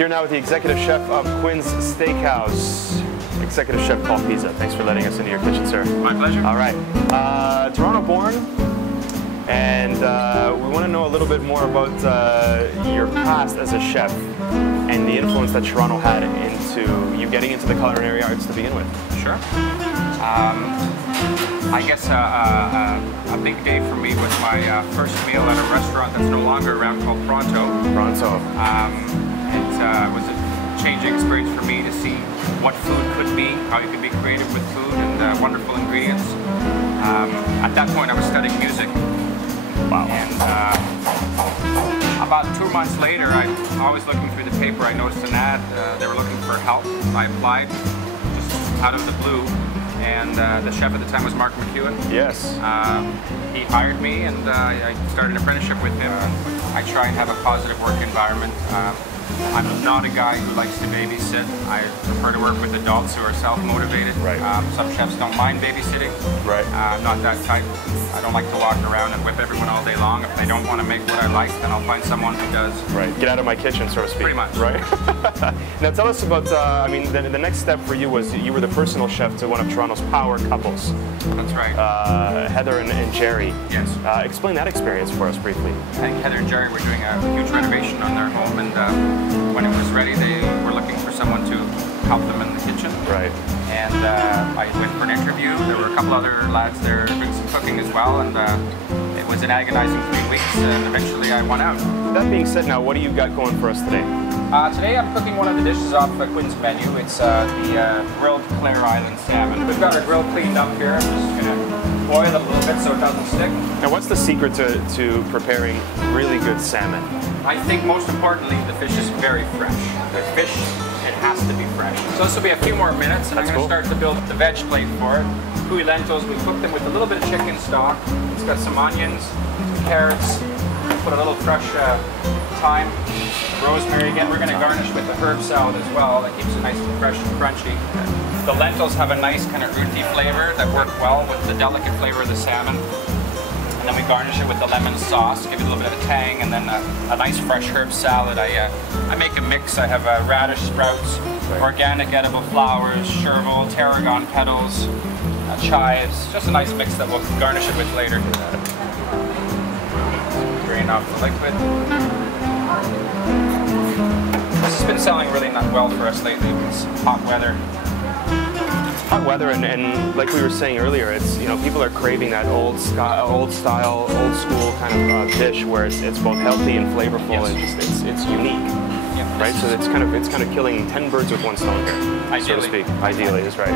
Here now with the executive chef of Quinn's Steakhouse, Executive Chef Paul Pisa. Thanks for letting us into your kitchen, sir. My pleasure. All right. Toronto born, and we want to know a little bit more about your past as a chef and the influence that Toronto had into you getting into the culinary arts to begin with. Sure. I guess a big day for me was my first meal at a restaurant that's no longer around called Pronto. Pronto. It was a changing experience for me to see what food could be, how you could be creative with food and wonderful ingredients. At that point I was studying music. Wow. And about 2 months later, I was looking through the paper, I noticed an ad, they were looking for help. I applied just out of the blue, and the chef at the time was Mark McEwen. Yes. He hired me, and I started an apprenticeship with him. I try and have a positive work environment. I'm not a guy who likes to babysit. I prefer to work with adults who are self-motivated. Right. Some chefs don't mind babysitting. Right. I'm not that type. I don't like to walk around and whip everyone all day long. If they don't want to make what I like, then I'll find someone who does. Right. Get out of my kitchen, so to speak. Pretty much. Right. Now tell us about, I mean, the next step for you was you were the personal chef to one of Toronto's power couples. That's right. Heather and Jerry. Yes. Explain that experience for us briefly. I think Heather and Jerry were doing a huge renovation on their home, and when it was ready, they were looking for someone to help them in the kitchen. Right. And I went for an interview. There were a couple other lads there doing some cooking as well, and it was an agonizing 3 weeks, and eventually I won out. That being said, now what do you got going for us today? Today I'm cooking one of the dishes off Quinn's menu. It's the grilled Clare Island salmon. We've got our grill cleaned up here. I'm just going to boil it a little bit so it doesn't stick. Now what's the secret to preparing really good salmon? I think most importantly, the fish is very fresh. The fish, it has to be fresh. So this will be a few more minutes, and I'm going to start to build the veg plate for it. Cuy lentils, we cook them with a little bit of chicken stock. It's got some onions, some carrots, put a little fresh thyme, rosemary. Again, we're going to garnish with the herb salad as well. That keeps it nice and fresh and crunchy. The lentils have a nice kind of earthy flavor that work well with the delicate flavor of the salmon. And then we garnish it with the lemon sauce, give it a little bit of a tang, and then a nice fresh herb salad. I make a mix. I have radish sprouts, organic edible flowers, chervil, tarragon petals, chives. Just a nice mix that we'll garnish it with later. Drain off the liquid. This has been selling really not well for us lately. It's hot weather. Hot weather, and like we were saying earlier, it's, you know, people are craving that old style, old school kind of dish where it's both healthy and flavorful. Yes. And it's unique, right? So it's kind of killing 10 birds with one stone here, ideally, so to speak. Ideally is right.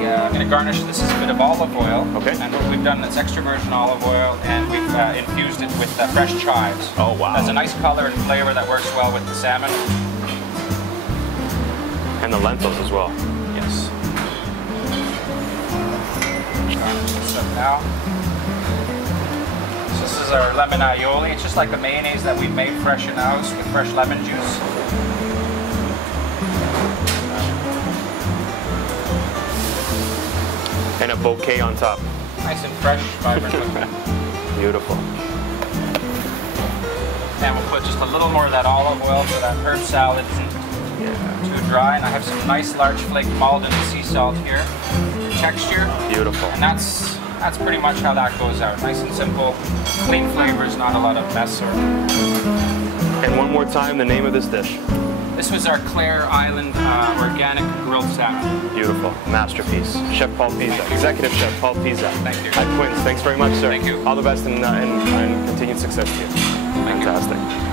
I'm going to garnish this with a bit of olive oil. Okay. And what we've done is extra virgin olive oil, and we've infused it with fresh chives. Oh wow! It has a nice color and flavor that works well with the salmon. And the lentils as well. Yes. Garnish this up now. So this is our lemon aioli. It's just like a mayonnaise that we've made fresh in house with fresh lemon juice. And a bouquet on top. Nice and fresh, vibrant looking. Beautiful. And we'll put just a little more of that olive oil so that herb salad isn't too dry. And I have some nice large flake Malden sea salt here. Texture. Beautiful. And that's pretty much how that goes out. Nice and simple, clean flavors, not a lot of mess. And one more time, the name of this dish. This was our Clare Island organic grilled salmon. Beautiful. Masterpiece. Chef Paul Pisa. Executive Chef Paul Pisa. Thank you. At Quinn's. Thanks very much, sir. Thank you. All the best and continued success to you. Thank you. Fantastic.